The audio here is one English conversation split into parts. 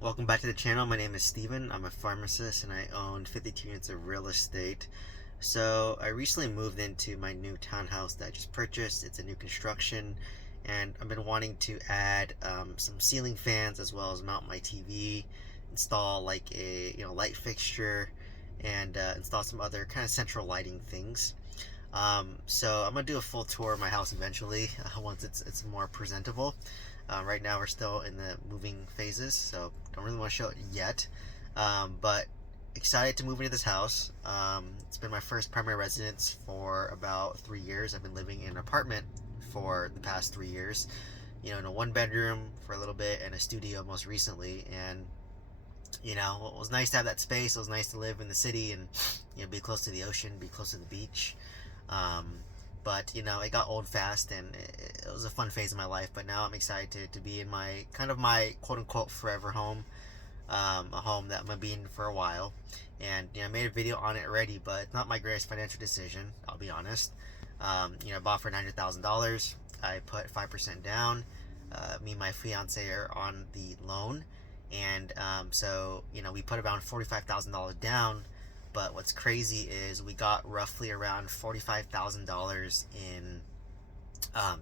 Welcome back to the channel. My name is Steven. I'm a pharmacist and I own 52 units of real estate. So I recently moved into my new townhouse that I just purchased. It's a new construction and I've been wanting to add some ceiling fans as well as mount my TV, install like a light fixture, and install some other kind of central lighting things. So I'm gonna do a full tour of my house eventually once it's more presentable. Right now we're still in the moving phases, so don't really want to show it yet. But excited to move into this house. It's been my first primary residence for about 3 years. I've been living in an apartment for the past 3 years. In a one bedroom for a little bit and a studio most recently. And it was nice to have that space. It was nice to live in the city and be close to the ocean, be close to the beach. Um, but it got old fast, and it was a fun phase of my life. But now I'm excited to be in my quote unquote forever home, a home that I'm gonna be in for a while. And I made a video on it already, but it's not my greatest financial decision. I'll be honest. I bought for $900,000. I put 5% down. Me and my fiance are on the loan, and so we put around $45,000 down. But what's crazy is we got roughly around $45,000 in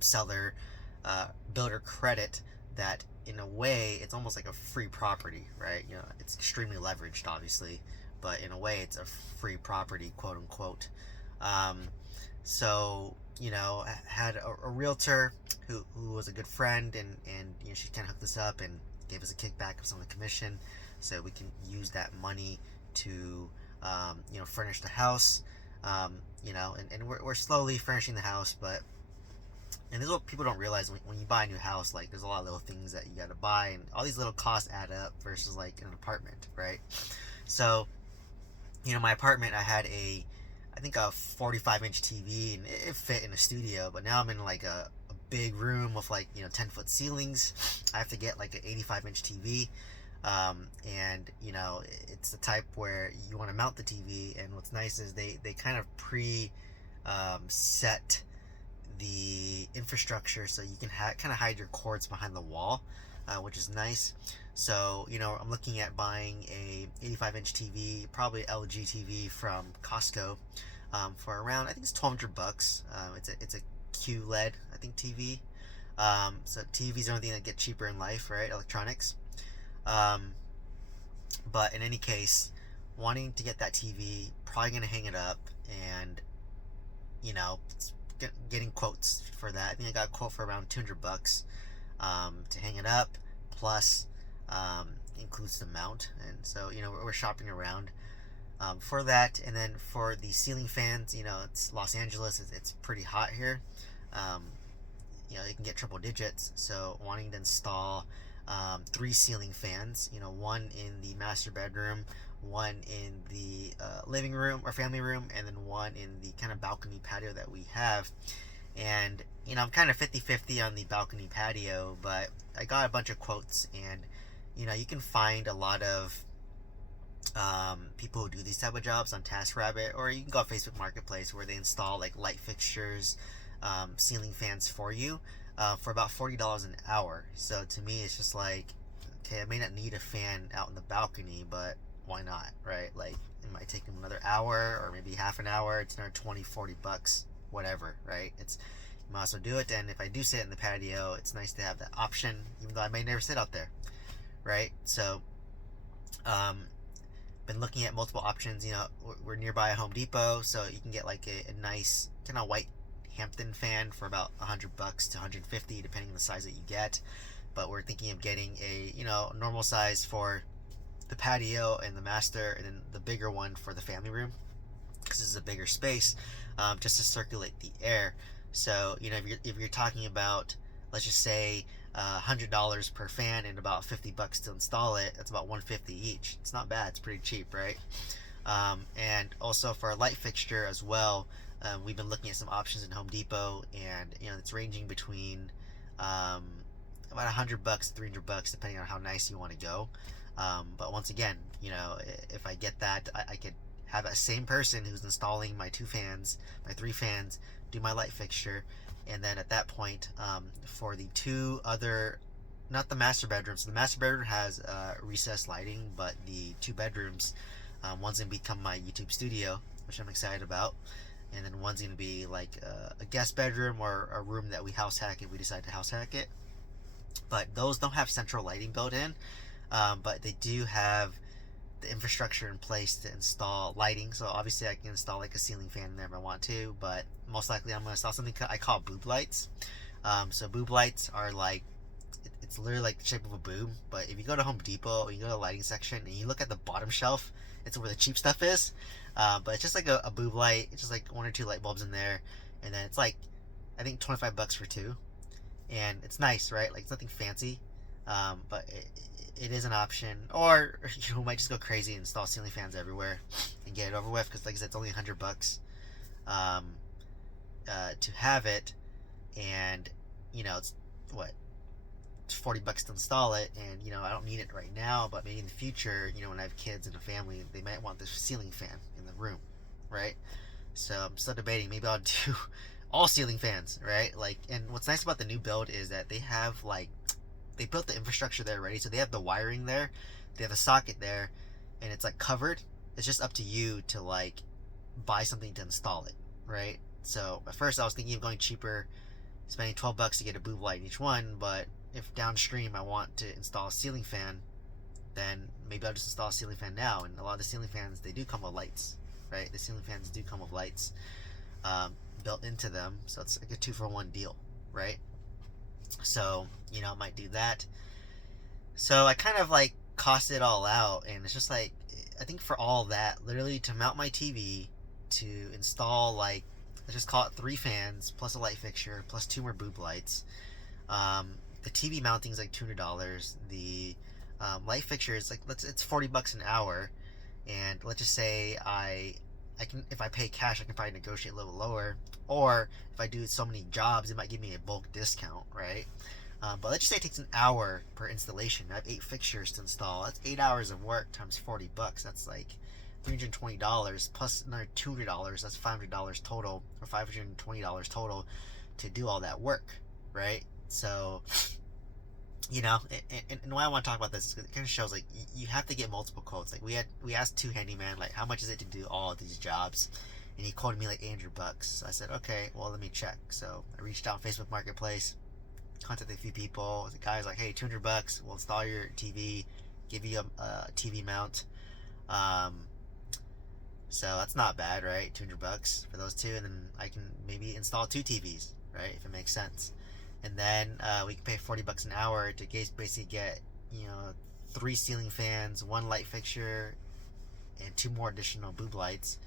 seller builder credit. That in a way it's almost like a free property, right? It's extremely leveraged, obviously, but in a way it's a free property, quote unquote. Um, so I had a realtor who was a good friend, and she kind of hooked us up and gave us a kickback of some of the commission, so we can use that money to furnish the house. And we're slowly furnishing the house, but and this is what people don't realize when you buy a new house. Like, there's a lot of little things that you got to buy, and all these little costs add up versus like an apartment, right? So my apartment, I had I think a 45-inch TV, and it fit in a studio. But now I'm in like a big room with like 10-foot ceilings. I have to get like an 85-inch TV. And it's the type where you want to mount the TV, and what's nice is they kind of set the infrastructure so you can kind of hide your cords behind the wall, which is nice. So I'm looking at buying a 85-inch TV, probably LG TV from Costco, for around, I think it's $1,200. It's a QLED, I think, TV. So TVs are the only thing that get cheaper in life, right? Electronics. Um, but in any case, wanting to get that TV, probably gonna hang it up, and getting quotes for that. I think I got a quote for around $200 to hang it up, plus includes the mount. And so we're shopping around for that. And then for the ceiling fans, it's Los Angeles. It's pretty hot here. Um, you can get triple digits. So wanting to install 3 ceiling fans, one in the master bedroom, one in the living room or family room, and then one in the kind of balcony patio that we have. And I'm kind of 50-50 on the balcony patio, but I got a bunch of quotes, and you can find a lot of people who do these type of jobs on TaskRabbit, or you can go on Facebook Marketplace, where they install like light fixtures, ceiling fans for you, for about $40 an hour. So to me, it's just like, okay, I may not need a fan out in the balcony, but why not, right? Like, it might take them another hour or maybe half an hour. It's another $20-$40, whatever, right? You might as well do it. And if I do sit in the patio, it's nice to have that option, even though I may never sit out there, right? So been looking at multiple options. We're nearby a Home Depot, so you can get like a nice kind of white Hampton fan for about $100 to $150, depending on the size that you get. But we're thinking of getting a normal size for the patio and the master, and then the bigger one for the family room, because this is a bigger space, just to circulate the air. So if you're talking about, let's just say, $100 per fan and about $50 to install it, that's about $150 each. It's not bad. It's pretty cheap, right? And also for a light fixture as well, we've been looking at some options in Home Depot, and it's ranging between about $100 to $300, depending on how nice you want to go. But once again, if I get that, I could have that same person who's installing my 3 fans, do my light fixture, and then at that point, for the 2 other not the master bedroom. So the master bedroom has recessed lighting, but the two bedrooms, one's gonna become my YouTube studio, which I'm excited about, and then one's gonna be like a guest bedroom or a room that we house hack if we decide to house hack it. But those don't have central lighting built in, but they do have the infrastructure in place to install lighting. So obviously I can install like a ceiling fan in there if I want to, but most likely I'm going to install something I call boob lights. So boob lights are like, it's literally like the shape of a boob, but if you go to Home Depot or you go to the lighting section and you look at the bottom shelf, it's where the cheap stuff is. But it's just like a boob light. It's just like one or two light bulbs in there, and then it's like, I think $25 for two, and it's nice, right? Like it's nothing fancy, but it is an option. Or you might just go crazy and install ceiling fans everywhere and get it over with, because like I said, it's only $100 um, to have it, and it's what, it's $40 to install it, and I don't need it right now, but maybe in the future, when I have kids and a family, they might want this ceiling fan in the room, right? So I'm still debating. Maybe I'll do all ceiling fans, right? Like, and what's nice about the new build is that they built the infrastructure there already. So they have the wiring there, they have a socket there, and it's like covered. It's just up to you to like buy something to install it, right? So at first I was thinking of going cheaper, spending $12 to get a boob light in each one. But if downstream I want to install a ceiling fan, then maybe I'll just install a ceiling fan now. And a lot of the ceiling fans, they do come with lights, right? The ceiling fans do come with lights built into them, so it's like a 2-for-1 deal, right? So I might do that. So I kind of like cost it all out, and it's just like, I think for all that, literally to mount my TV, to install like, let's just call it 3 fans plus a light fixture plus 2 more boob lights. The TV mounting is like $200. The light fixture is like, it's $40 an hour, and let's just say I can, if I pay cash, I can probably negotiate a little lower, or if I do so many jobs, it might give me a bulk discount, right? But let's just say it takes an hour per installation. I have 8 fixtures to install. That's 8 hours of work times $40. That's like $320 plus another $200. That's $500 total, or $520 total to do all that work, right? So, and why I want to talk about this is because it kind of shows like you have to get multiple quotes. Like we asked 2 handyman, like, how much is it to do all of these jobs, and he quoted me like $800. So I said, okay, well, let me check. So I reached out on Facebook Marketplace, contacted a few people. The guy's like, hey, $200, we'll install your TV, give you a TV mount. So that's not bad, right? $200 for those 2, and then I can maybe install 2 TVs, right? If it makes sense. And then we can pay $40 an hour to basically get 3 ceiling fans, 1 light fixture, and 2 more additional boob lights.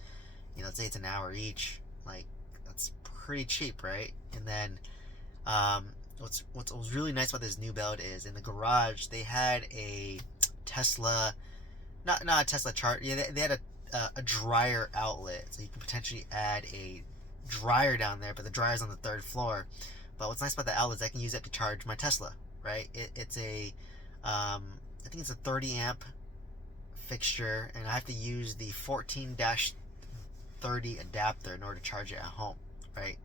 Let's say it's an hour each. Like, that's pretty cheap, right? And then what's really nice about this new build is in the garage they had a Tesla, not a Tesla chart. Yeah, they had a dryer outlet, so you could potentially add a dryer down there, but the dryer's on the 3rd floor. But what's nice about the outlet is I can use it to charge my Tesla, right? It's a, I think it's a 30 amp fixture, and I have to use the 14-30 adapter in order to charge it at home, right?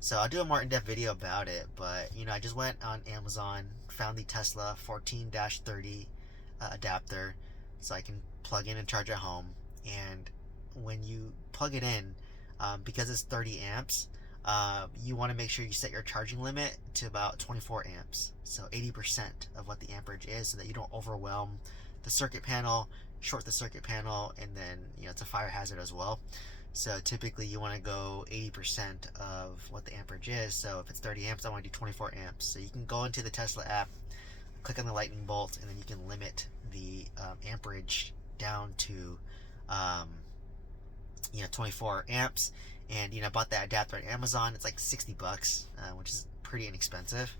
So I'll do a more in-depth video about it, but I just went on Amazon, found the Tesla 14-30 adapter, so I can plug in and charge at home. And when you plug it in, because it's 30 amps, you want to make sure you set your charging limit to about 24 amps, so 80% of what the amperage is, so that you don't overwhelm the circuit panel, short the circuit panel, and then it's a fire hazard as well. So typically you want to go 80% of what the amperage is. So if it's 30 amps, I want to do 24 amps. So you can go into the Tesla app, click on the lightning bolt, and then you can limit the amperage down to 24 amps. And I bought that adapter on Amazon. It's like $60, which is pretty inexpensive.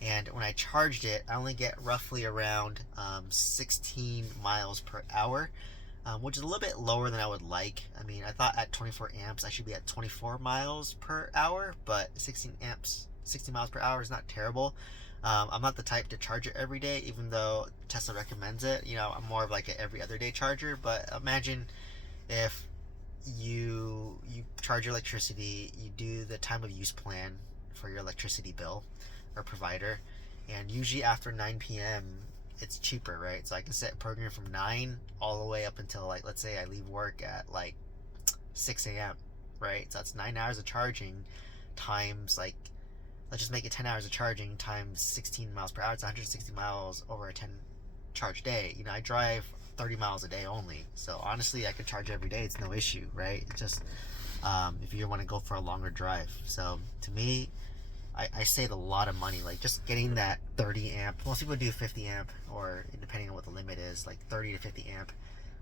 And when I charged it, I only get roughly around 16 miles per hour, which is a little bit lower than I would like. I mean, I thought at 24 amps I should be at 24 miles per hour, but 16 miles per hour is not terrible. I'm not the type to charge it every day, even though Tesla recommends it. I'm more of like an every other day charger. But imagine if you charge your electricity, you do the time of use plan for your electricity bill or provider, and usually after 9 p.m. it's cheaper, right? So I can set a program from 9 all the way up until, like, let's say I leave work at like 6 a.m., right? So that's 9 hours of charging times, like, let's just make it 10 hours of charging times 16 miles per hour. It's 160 miles over a 10 charge day. I drive 30 miles a day only. So honestly, I could charge every day. It's no issue, right? It's just if you want to go for a longer drive. So to me, I save a lot of money. Like, just getting that 30 amp. Most people do 50 amp, or depending on what the limit is, like 30 to 50 amp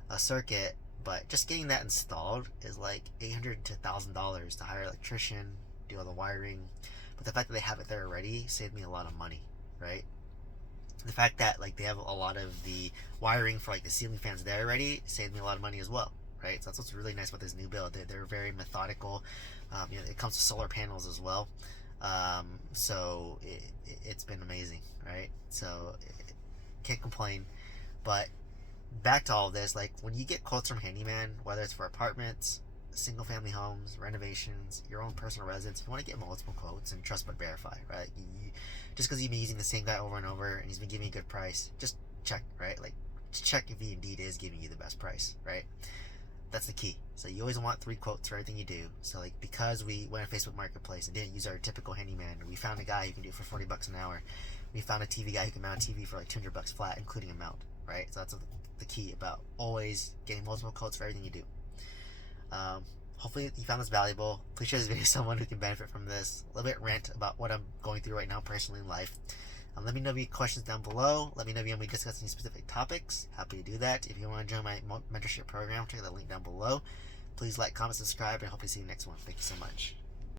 a circuit. But just getting that installed is like $800 to $1,000 to hire an electrician, do all the wiring. But the fact that they have it there already saved me a lot of money, right? The fact that, like, they have a lot of the wiring for, like, the ceiling fans there already saved me a lot of money as well, right? So that's what's really nice about this new build. They're very methodical. It comes with solar panels as well. So it's been amazing, right? So can't complain. But back to all this, like, when you get quotes from handyman, whether it's for apartments, single family homes, renovations, your own personal residence, you want to get multiple quotes and trust but verify, right? Just because you've been using the same guy over and over and he's been giving you a good price, just check, right? Like, check if he indeed is giving you the best price, right? That's the key. So you always want 3 quotes for everything you do. So, like, because we went on Facebook Marketplace and didn't use our typical handyman, we found a guy who can do it for $40 an hour. We found a TV guy who can mount a TV for like $200 flat, including a mount, right? So that's the key about always getting multiple quotes for everything you do. Hopefully you found this valuable. Please share this video with someone who can benefit from this. A little bit rant about what I'm going through right now personally in life. Let me know if you have questions down below. Let me know if you want me to discuss any specific topics. Happy to do that. If you want to join my mentorship program, check the link down below. Please like, comment, subscribe, and hopefully see you next one. Thank you so much.